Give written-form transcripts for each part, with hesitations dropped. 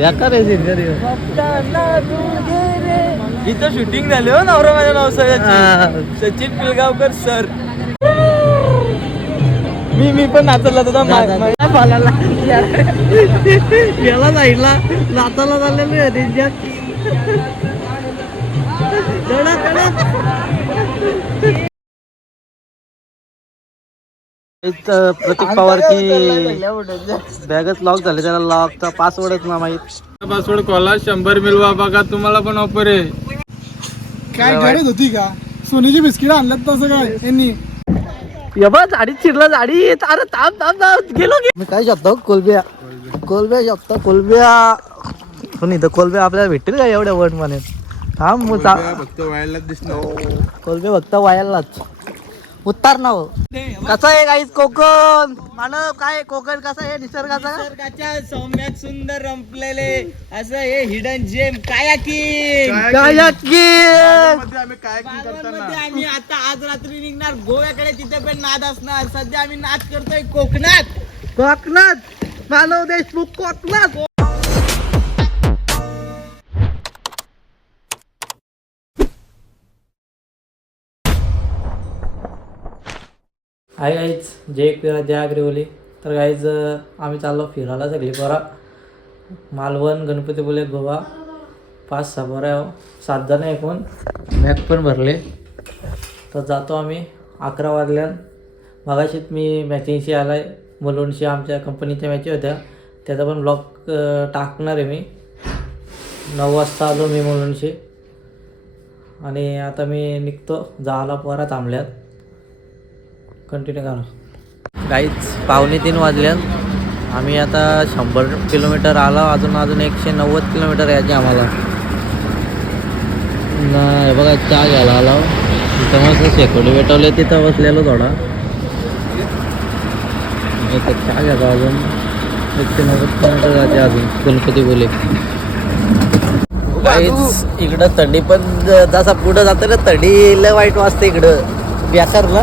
बेकार आहे सिंगर इथं शूटिंग झाली हो नवरा माझ्या नवसाची सचिन पिलगावकर सर. मी पण नाचला होता गेला साईडला नाचायला झालेले प्रतीक पवार की बॅगच लॉक झाले, त्याला लॉकचा पासवर्डच ना माहित. पासवर्ड कॉला 100 मिळवा बघा, तुम्हाला पण ऑफर आहे. काय गरज होती का? सोनीची बिस्किट आणल्यात तसं काय यांनी. झाडीत चिरला झाडी. अरे थांब गेलो मी काय शकतो कोलब्या शकतो कोलब्या. पण इथं कोलब्या आपल्याला भेटतील का एवढ्या वर्ड मध्ये? थांब फक्त वायालाच दिसतो कोलब्या फक्त वायालाच उत्तर ना हो. कसं आहे गाईस कोकण मानव? काय कोकण कसं आहे निसर्गाचा सौम्यात सुंदर रंपलेले असं हे हिडन जेम कायाकिंग आम्ही आता आज रात्री निघणार गोव्याकडे, तिथे पण नाद असणार. सध्या आम्ही नाच करतोय कोकणात. मानव देशमुख कोकणात. हाय गाईज, जय एकविरा जय आग्रेवली. तर गाईज आम्ही चाललो फिरायला सगळी बरा. मालवण गणपतीपुळे गोवा 5-6 बरं 7 जण एकूण. मॅक पण भरले. तर जातो आम्ही 11 वाजल्यान. मगाशीच मी मॅचिंगशी आला आहे. मुलुंडशी आमच्या कंपनीच्या मॅची होत्या, त्याचा पण ब्लॉग टाकणार आहे मी. 9 वाजता आलो मी मुलुंडशी आणि आता मी निघतो. जायला पोरा थांबल्यात. कंटिन्यू करा गाईच. 2:45 वाजल्यात. आम्ही आता 100 किलोमीटर आलो. अजून 190 किलोमीटर यायचे आम्हाला. हे बघा चहा घ्यायला आलो. तिथं मस्त शेकोडी भेटवले, तिथं बसलेलो थोडा. इथं चहा घ्यायचा. अजून 190 किलोमीटर जायचे अजून गणपतीपुळे. गाईच इकडं थंडी पण जसा पुढं जातं ना थंडी लय वाईट वाजते इकडं. बेकार ना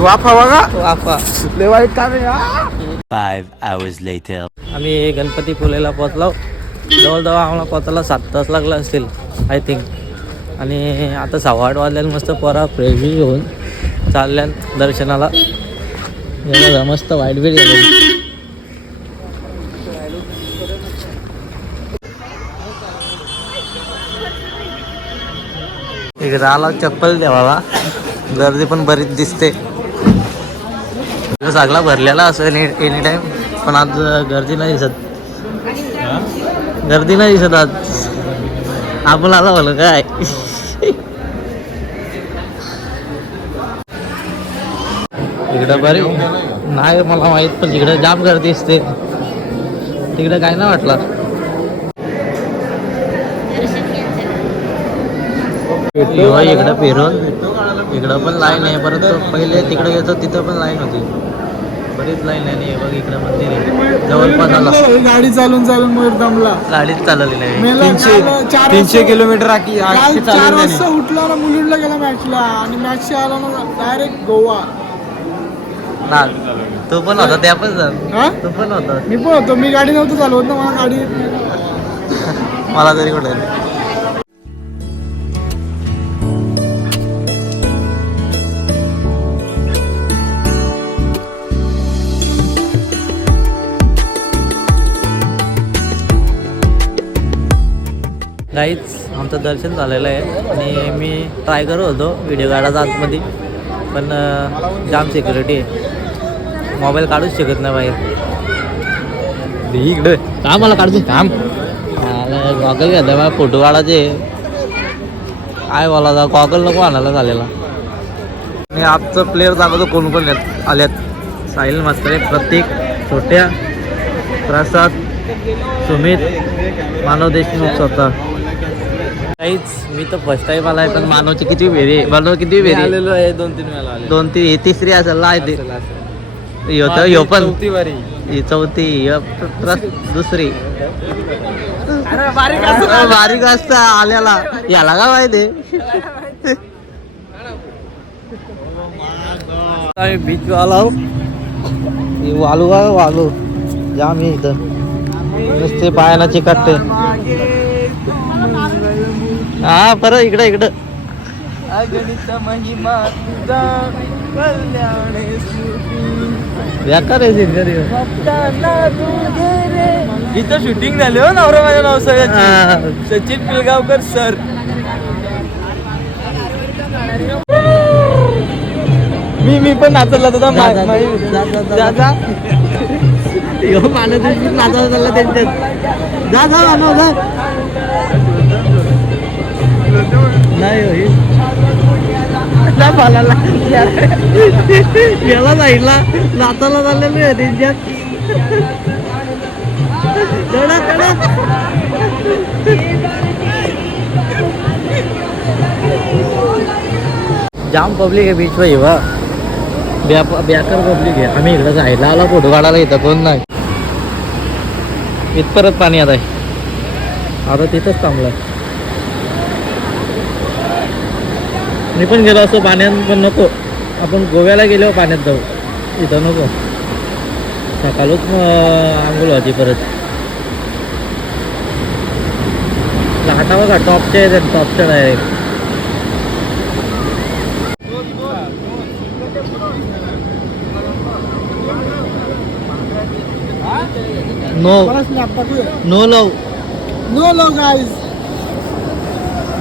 वाफा बघा वाफा लय वाईट काम आहे. 5 hours later. आम्ही गणपतीपुळेला पोचलो. जवळजवळ आम्हाला पोचायला 7 तास लागला असतील आय थिंक. आणि आता 8:15 वाजल्याला मस्त पोरा फ्रेश घेऊन चालल्या दर्शनाला. मस्त वाईट बी गेलं. इकडे आला चप्पल देवाला. गर्दी पण बरीच दिसते. सगळा भरलेला असं एनी टाइम, पण आज गर्दी नाही दिसत. आज. आपण आला बोल काय. इकडं बरी नाही मला माहित, पण इकडे जाम गर्दी असते. तिकडे काय नाही वाटलं. इकडं फिरून इकडं पण लाईन आहे. परंतु पहिले तिकडे गेलो तिथं पण लाईन होती. बरीच लाईन आहे. नाही बघ इकडं मंदिर आहे जवळपास आला. गाडी चालून दमला. गाडीच चालवली नाही. 300 किलोमीटर 4 वाजता उठला ना, मुलुंडला गेला मॅचला आणि मॅच आला ना डायरेक्ट गोवा. तू पण होता त्या पण तू पण होता. मी पण होतो. मी गाडी नव्हतं चालवत ना, मला गाडी मला तरी कुठे. गाईच आमचं दर्शन झालेलं आहे आणि मी ट्राय करत होतो व्हिडिओ काढायचा आतमध्ये, पण जाम सिक्युरिटी आहे. मोबाईल काढूच शकत नाही बाहेर. इकडे का मला काढतो थांब. मला गॉगल घ्यायला मला फोटो काढायचे. काय बोलायचा गॉगल नको आणायला झालेला. आणि आजचं प्लेयर दाखवतो कोण कोण आल्यात. साहिल मास्तर, प्रतीक, छोट्या, प्रसाद, सुमित, मानव देशमुख स्वतः. काहीच मी तर फर्स्ट टाइम आलाय, पण मानवची किती भेरी आहे. मानव किती भेरी आलेलो आहे 2-3 वेळा आले. 2-3 तिसरी असेल ना ते. ह्यो पण ही चौथी दुसरी. बारीक असता आल्याला याला का माहिती. आम्ही बीच आलो. वालू जाम आहे इथं. नुसते पायाला चिकटते. हा परत इकडं इकडं. अगणित महिमा तुझा कल्याण बेकार आहे घरी. इथं शूटिंग झाले हो नवरा माझ्या नवसाळ्याची. सचिन पिलगावकर सर. मी पण नाचला होता. नाचायला चालला त्यांच्यात. जा जा मानव जा. नाही याला जायला नाचायला चाललेलं आहे त्यांच्यात. जाम पब्लिक आहे बीच वर. बेकार पब्लिक आहे. आम्ही इकडं जायला आला फोटो काढायला इथं कोण नाही. इथपर्यंत पाणी आता आहे. आता तिथंच थांबलं. मी पण गेलो असतो पाण्यात पण नको. आपण गोव्याला गेलो पाण्यात जाऊ. इथं नको. सकाळच आंघोळ होती परत. घाटावर का टॉपच्या आहेत. टॉपच्या direct. No no love. No low guys.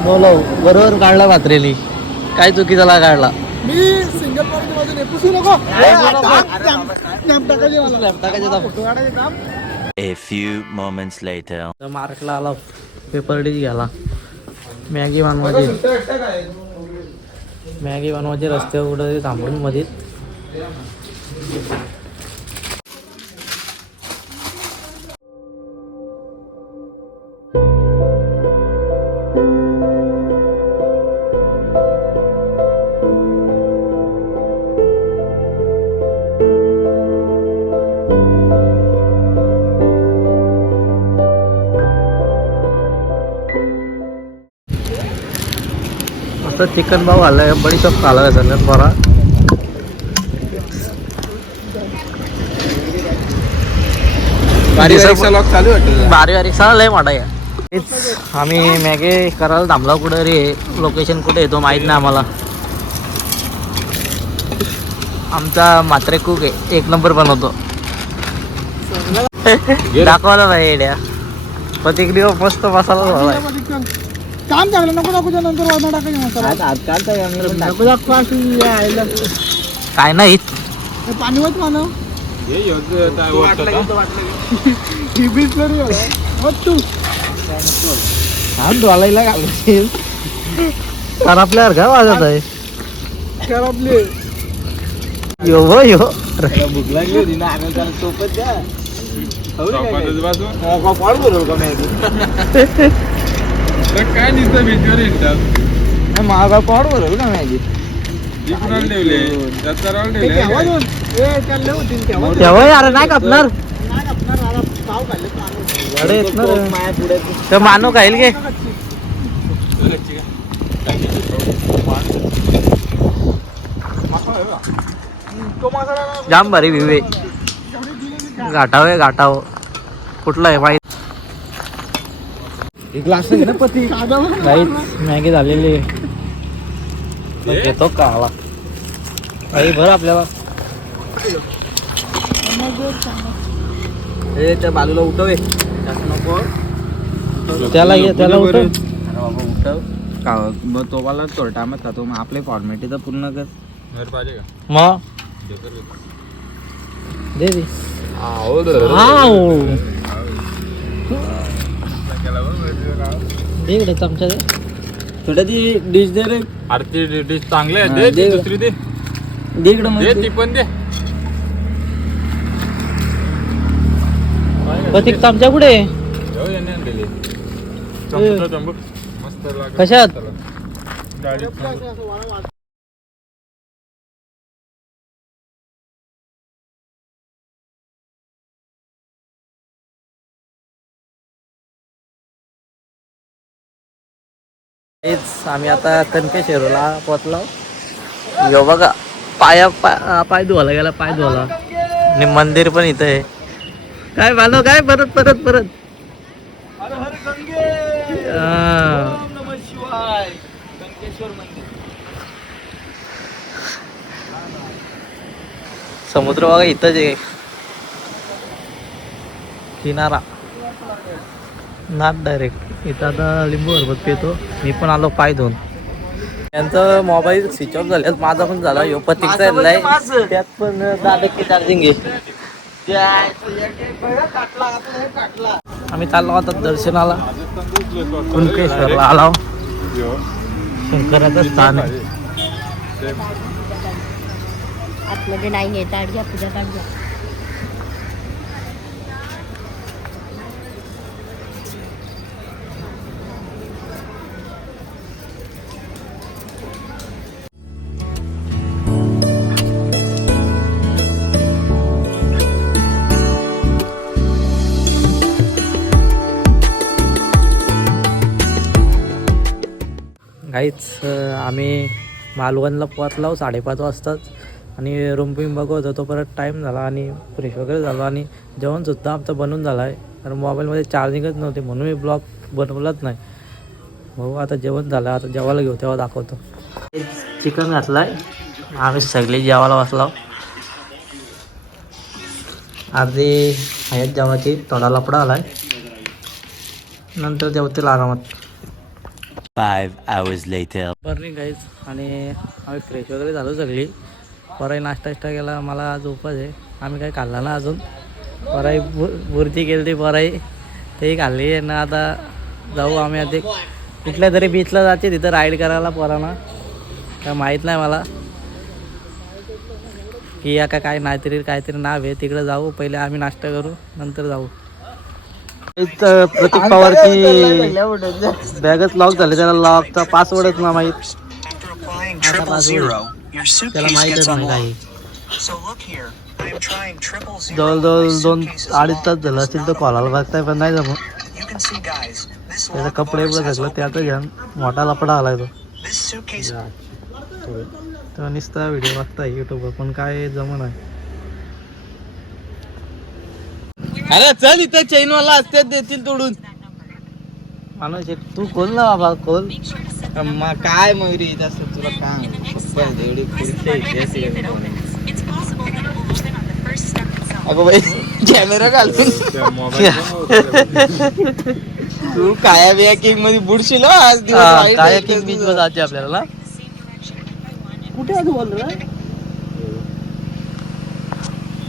No love. बरोबर काढला मात्रेली. काय चुकीचा ला काढला. मी सिंगल पॉईंट मध्ये पुसू नको. A few moments later. मार्कला आला पेपर डिश घ्यायला. मॅगी बनवायची. मॅगी बनवायची रस्त्यावर कुठं थांबून मध्ये. मस्त चिकन भाव आलाय. बडी शॉप आला आहे बरा. बारीक बारीक सगळं लय मोठा आहे. आम्ही मॅगी करायला थांबला. कुठं रे लोकेशन कुठे येतो माहीत नाही आम्हाला. आमचा मात्रे कुक आहे. एक नंबर बनवतो. दाखवायला पाहिजे एड्या. पतिकडी मस्त मसाला झाला. काम झालं नको दाखवू नंतर वरण टाकायचं नको दाखवा. काय नाही पाणी होत मानव डोलायला घालायची. आपल्यावर काय वाजत आहे. खराबले यो हो यो. भूक लागली होती ना. आम्ही त्याला सोबत द्या. काय दिसतं भीतीवर महागा पॉड भरल का मॅगी. तेव्हा यार नाही कापणार. तर मानू खाईल घे. जाम भारी व्ह्यू आहे. घाटाव आहे. घाटाव कुठला आहे माहित. ग्लास ना पती. मॅगी झालेली घेतो का आला काही भर आपल्याला. त्या बालूला उठव. नको त्याला त्याला उठव. बाबा उठव का. मग तो वाला चोरटा मग खातो. मग आपले फॉर्मॅलिटी तर पूर्ण कर. मग दे दे. दे इकडे चमचा दे. थोड्या ती डिश दे रे. आरती डिश चांगली आहे. दे दुसरी दे. दे इकडं दे ती पण दे. पतिक चमचा कुठे याने आणलेली. चमचा चंबू मस्त लागत. कशात. तेच आम्ही आता कनकेश्वरला पोचलो. यो बघा पाय धुवायला गेला. पाय धुवायला. आणि मंदिर पण इथं आहे. काय बांधव काय परत परत परत हर हर गंगे हा. ओम नमः शिवाय गंगेश्वर मंदिर. समुद्र बघा इथंच आहे किनारा नाट डायरेक्ट इथं आता लिंबू सरबत पितो मी पण आलो पाय धुवून यांचा मोबाईल स्विच ऑफ झाल्यात माझा पण झाला ह्यो पतीकचा आहे माझं. त्यात पण 10% चार्जिंग आहे आम्ही चाललो आता दर्शनाला कुणकेश्वरला आलो शंकराचं स्थान आहे आतमध्ये नाही आहे ताडग्या पूजा ताडग्या काहीच आम्ही मालवणला पोहोचलो 5:30 वाजताच आणि रूम बिम बघत होतो परत टाईम झाला आणि फ्रेश वगैरे झालो आणि जेवणसुद्धा आमचं बनवून झालं आहे कारण मोबाईलमध्ये चार्जिंगच नव्हते म्हणून मी ब्लॉग बनवलाच नाही भाऊ आता जेवण झालं आता जेवायला घेऊ तेव्हा दाखवतो चिकन घातलं आहे आम्ही सगळे जेवायला बसलो अर्धी आहेत जेवायची थोडा लपडा आला आहे नंतर जेवतील आरामात 5 hours later. मॉर्निंग गाईज आणि आम्ही फ्रेश वगैरे झालो सगळी पराई नाश्ता केला मला आज उपास आहे आम्ही काही खाल्ला ना अजून पराई बुर्जी केली ती पराई तेही खाल्ली आहे ना आता जाऊ आम्ही आता कुठल्या तरी बीचला जाते तिथं राईड करायला पोरांना काय माहीत नाही मला की या काय काहीतरी नाव आहे तिकडे जाऊ पहिले आम्ही नाश्ता करू नंतर जाऊ प्रतीक पवारची बॅगच लॉक झाली त्याला लॉकचा पासवर्डच ना माहीत आता password त्याला माहीतच नाही काही जवळजवळ 2-2.5 तास झालं असतील तर कॉलाला बघताय पण नाही जमत त्याचे कपडे एवढं सगळं त्याचं घ्या मोठा लपडा आलाय तो नुसता व्हिडिओ बघताय युट्यूबवर पण काय जमून आहे अरे चल इथं चैनवाला असते देतील तोडून माणूस तू खोल ना बाबा खोल मग काय मयुरी येत असत तुला काय एवढी अगं बाई कॅमेरा घालून तू काया बिया किंग मध्ये बुडशील आज दिवस काय किंग बीच वर जायचे आपल्याला कुठे आहे तू बोल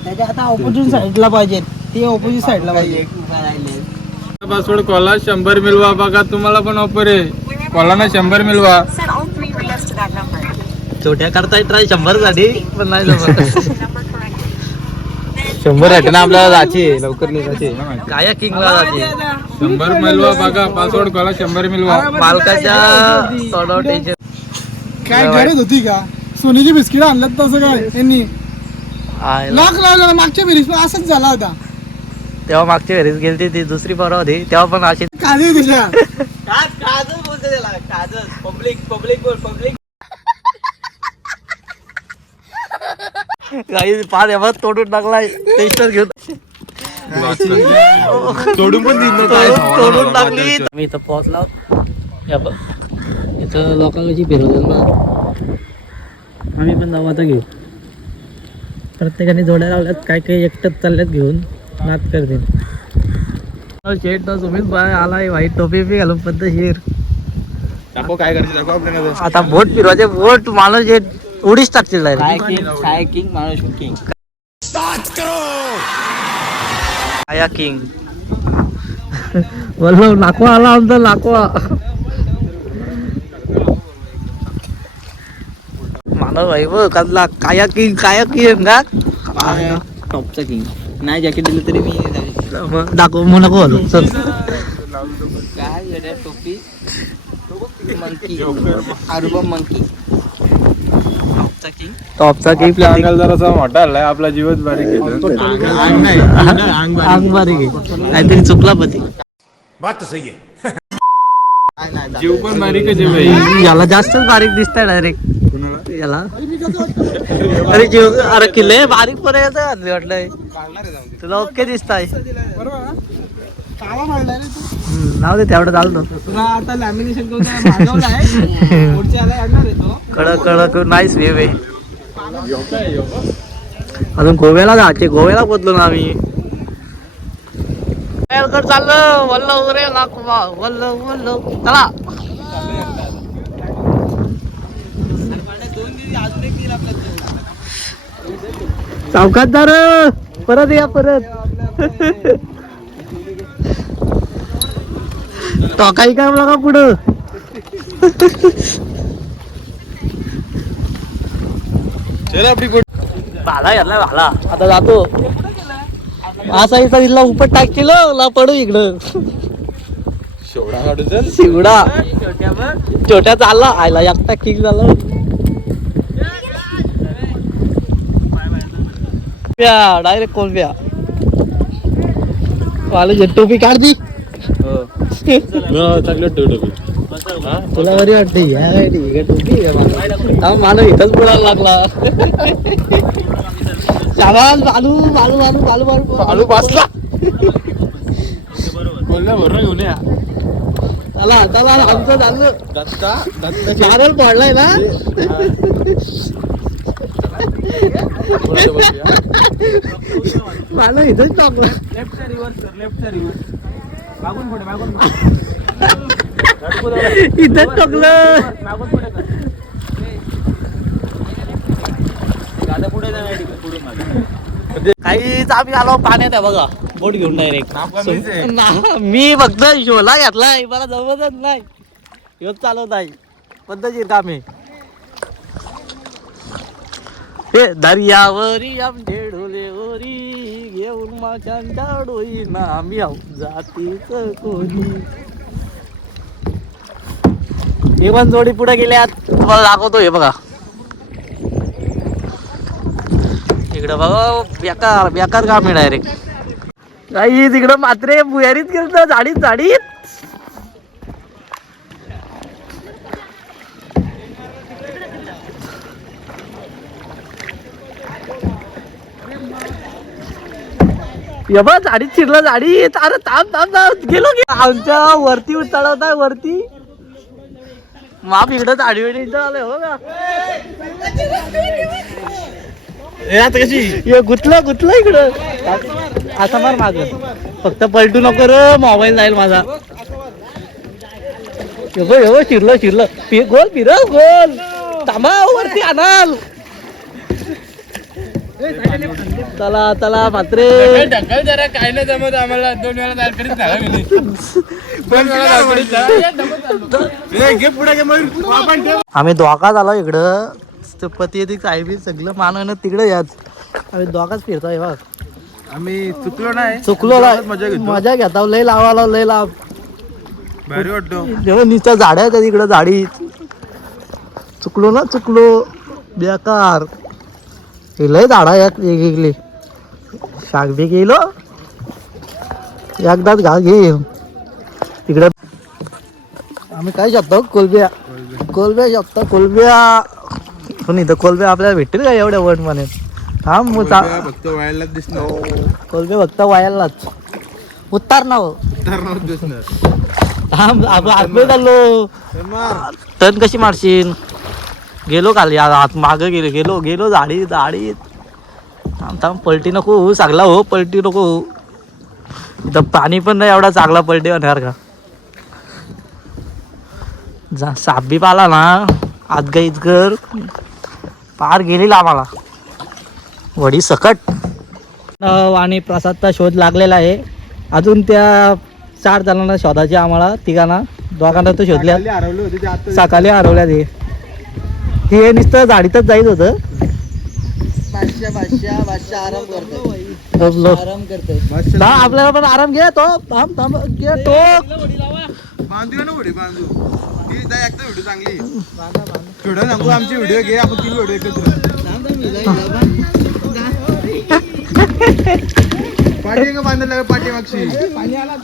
त्याच्या आता ऑपोजिट साईडला पाहिजे ते ऑपोजिट साईडला पाहिजे पासवर्ड कॉला 100 मिळवा बघा तुम्हाला पण ऑफर आहे कॉला ना 100 मिळवा छोट्या करताय ट्राय 100 साठी पण नाही जमत 100 ना आपल्याला जायची लवकर नाही जायची काय किंगला जाते 100 मिळवा बघा पासवर्ड कॉला 100 मिळवा मालकाच्या थोडं टेन्शन काय गरज होती का सोनीची बिस्किट आणलं तसं काय यांनी लॉक लावलं मागच्या बिरीस असंच झाला होता तेव्हा मागची घरीच गेली ती दुसरी पोरं होती तेव्हा पण अशी काजू तुझ्या काजल बोलते त्याला काजल पब्लिक पब्लिक काही पाच एवढा तोडून टाकलाय टेस्टर घेऊन तोडून पण तोडून टाकली मी इथं पोहोचला या बघ इथं लोकांची फिरवतात ना आम्ही पण जाऊ आता घेऊ प्रत्येकाने जोड्या लावल्यात काय काही एकटंच चालल्यात घेऊन नाच करते शेट तर तुम्हीच बाय आलाय व्हाईट टोपी बी घालून पद्धतशीर दाखव काय करायचं दाखव आपल्याला आता बोट फिरवायचे बोट माणूस जे उडीच टाकतील काय किंग माणूस किंग आया किंग बोललो नाकवा आला आमचा नाकवा मानव भाई बघ कसला काया किंग का टॉपचा किंग नाही जॅकेट दिलं तरी मी मग दाखव मग नको बोलू चल काय येड्या टोपी मंकी आरुबा मंकी टॉपचा किंग टॉपचा किंग आपल्या अंगाला जरासा मोठा आलाय आपला जीवच बारीक केलं अंग बारीक आहे काहीतरी चुकला पती बात तो सही है जीव पण बारीकच आहे भाई. याला जास्तच बारीक दिसतंय डायरेक्ट याला. अरे जीव अरे किल्ले बारीक पर्यंत आणली वाटलंय तुला. ओके दिसताय बरोबर ना? काळा मारलाय रे तू. नाव दे तेवढं चालतं. तुला आता लॅमिनेशन करून भागवलं आहे. पुढच्या येणार आहे तो. कडक कडक नाईस वेव आहे. अजून गोव्याला जायचे. गोव्याला पोचलो ना आम्ही. चाललं वल्ल रे लाखवा वल्ल वल्ल चला. चौकातदार परत या परत. टोकाई काय मला का पुढं. भाला घातला भाला. आता जातो असा इथं तिथला उपट टाकशील ला पडू इकडं. शिवडा छोट्या चालला आयला एकटा किक झालं. डायरेक्ट कोलब्या कॉलेज टोपी काढ दी. तुला बरी वाटते या काय ठीक आहे टोपी. मला इथंच बोलायला लागला. शाबास बालू बालू बालू बालू बालू बालू बसला. घेऊन या. चला चला आमचं चाललं. नारळ पडलाय ना. मला इथंच टाकलं. इथंच टाकलं. काहीच आम्ही आलो पाण्यात आहे बघा. बोट घेऊन डायरेक्ट. मी फक्त शोला घेतलाय. मला जमतच नाही. ह्योच चालवत आहे. पद्धतशीर काम आहे. हे दर्यावरी आमचे ढोले ओरी घेऊन माझ्या डोई ना आम्ही आहो जातीच कोणी. हे पण जोडी पुढे गेल्यात. तुम्हाला दाखवतो हे बघा. इकडं बघा बेकार बेकार काम आहे डायरेक्ट. काही तिकडं मात्र भुयारीत गेलं झाडीत झाडीत. बघ झाडीत शिरलं झाडीत. अरे थांब थांब थांब गेलो की आमच्या वरती चढवताय वरती. माप इकडं झाडी वेळी इथं आलंय हो का. गुतलं गुतलं इकडं. आता मार माग फक्त पलटू नको रे. मोबाईल जाईल माझा. शिरलं शिरलं गोल फिर गोल. थांबा वरती आणाल. चला चला मात्रे. काय नाही जमत आम्हाला. 2 वेळा दाखवत आम्ही धोका झालो इकडं. पती येते काय बी सगळं मानवं तिकडे याच. आम्ही धोकाच फिरतोय बघ. आम्ही चुकलो नाही. चुकलो मजा घेता. लय लावाला लय लाभ भारी वाटतो. जेव्हा नुसत्या झाड्या आहेत तिकडं झाडी. चुकलो ना चुकलो बेकार. लय झाडा एक वेगळी. शाक बी गेलो एकदाच घा घे तिकडं. आम्ही काय शकतो कोलब्या कोलब्या शकतो कोलब्या. पण इथं कोलब्या आपल्याला भेटतील का एवढ्या वन मध्ये. थांब फक्त वायालाच दिसणार. कोलब्या फक्त वायालाच उत्तर ना हो. थांब आपण आतमध्ये चाललो. टन कशी मारशील. गेलो खाली आत मागं गेलो गेलो गेलो झाडी झाडीत. थांब थांब पलटी नको होऊ चांगला हो. पलटी नको होऊ. इथं पाणी पण नाही एवढा चांगला पलटी होणार का. साप बी पाला ना आत गाईत कर पार गेलेला आम्हाला वडी सकट. आणि प्रसादचा शोध लागलेला आहे. अजून त्या 4 जणांना शोधायचे आम्हाला. तिघांना दोघांना तो शोधल्या. सकाळी हरवल्या ते नुसतं झाडीतच जायचं होतं. आपल्याला पण आराम घे. तो थांब थांब घे तो बांधू ना व्हिडिओ बांधू. ती एकदा व्हिडिओ चांगली थोडं सांगू. आमची व्हिडिओ घे आपण 3 व्हिडिओ एकत्र. पाठी का बांधायला पाठी मागशी पाणी आला.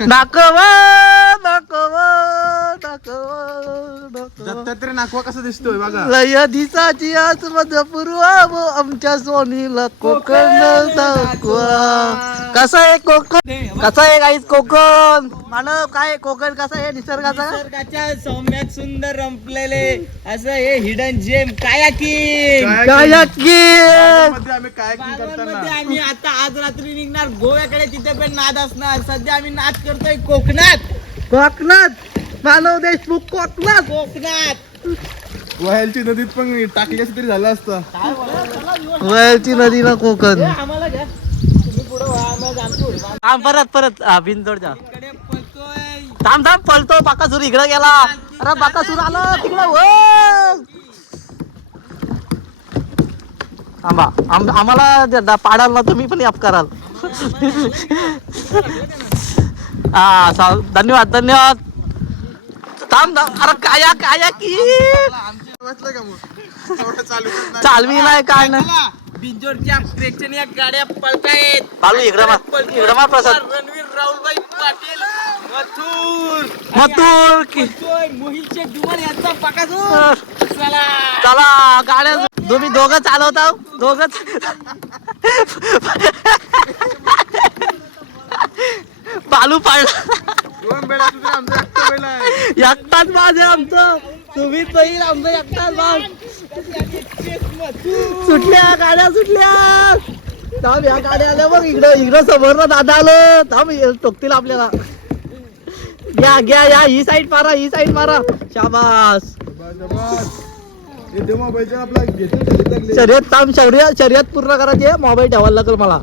दाखवा दाखवा दाखवा दत्तात्रय नाकवा कसा दिसतोय बघा. लय दिसाची आज मध्य पूर्व आमच्या सोनीला कोकण दाखवा. कसा आहे कोकण, कसा आहे गाईस कोकण मानव, काय कोकण कसा आहे निसर्गाचा. निसर्गाच्या सौम्यात सुंदर रंपलेले असं हे हिडन जेम कायाकिंग. मध्ये आम्ही कायाकिंग करताना मध्ये आम्ही आता आज रात्री निघणार गोव्याकडे, तिथे पण नाद असणार. सध्या आम्ही नाद करतोय कोकणात. कोकणात मानव देशमुख कोकणात. कोकणात वहालची नदीत पण टाकल्यास तरी झालं असतं. वयाची नदीला कोकण. आम्हाला घ्या, तुम्ही पुढे व्हा, आम्हाला आमची उडी मारा. परत परत बिनजोडच्या इकडे पळतोय. थांब थांब पळतो. बाकासूर इकडे गेला. अरे बाकासूर आला तिकडे. थांबा आम्हाला पाडाल ना तुम्ही पण याप कराल. हा धन्यवाद धन्यवाद. थांब थांब. अरे काया काया की वाचलं का मग एवढं चालू करणार. चालवी नाही काय नाही. चला, बिंजोरच्या प्रेक्षणीय गाड्या पळतायत. चालू इकडे मार प्रसाद. रणवीर राहुलभाई पाटील मथुर मथुर की पळतोय. मोहित शेख धुमार यांचा पाकासूर. चला चला गाड्या तुम्ही दोघं चालवता दोघच. पालू पाडला. दोन बेडा तुझे आमचा एकटा बैल आहे. एकटाच बाज आहे आमचं. तुम्ही पहिल आमचं एकटाच बाज. सुटल्या गाड्या सुटल्या. थांब या गाड्या आल्या बघ. इकडं समोर ना दादा आलं. थांब टोकतील आपल्याला. घ्या घ्या या ही साईड मारा ही साईड मारा. शाबास. हे तेव्हा बैल आपला घेतलं. शर्यत थांब शर्यत पूर्ण करायची आहे. मोबाईल ठेवायला लागेल मला.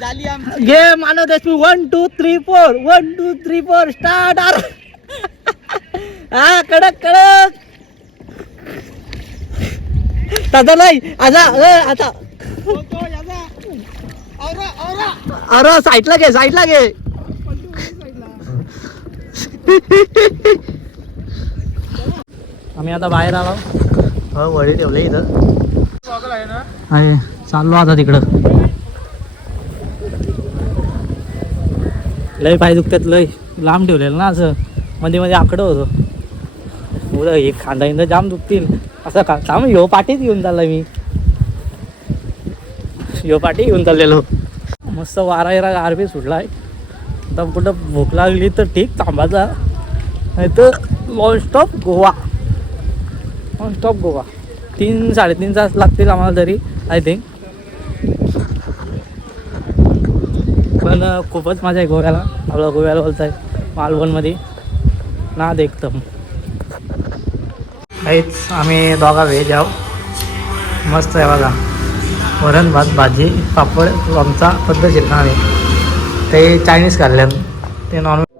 झाली आमची. घे मानव देशमुख. 1 2 3 4 1 2 3 4 स्टार्ट. हा कडक कडक. दादा नाही आता आता. अरे साईडला घे साईडला घे. आम्ही आता बाहेर आलो. हो वडी ठेवले इथं आहे. चाललो आता तिकडं. लय पाय दुखतात लय. लांब ठेवलेलं ना असं मध्ये मध्ये आकडं होतं. उद्या एक खांदा इंदा जाम दुखतील असं का. थांब ह्यो पाठीच घेऊन चालला मी. ह्यो पाठी घेऊन चाललेलो. मस्त वारा गारबी सुटलाय. आता कुठं भूक लागली तर ठीक थांबायचा, नाही तर नॉनस्टॉप गोवा. नॉनस्टॉप गोवा. 3-3.5 तास लागतील आम्हाला तरी आय थिंक. पण खूपच मजा आहे गोव्याला. आपलं गोव्याला बोलत आहे मालवणमध्ये ना एकदम. काहीच आम्ही दोघा व्हेज आहो. मस्त आहे बघा. वरण भात भाजी पापड आमचा पद्धतशीर ना. आम्ही ते चायनीज खाल्ल्यानं ते नॉनव्हेज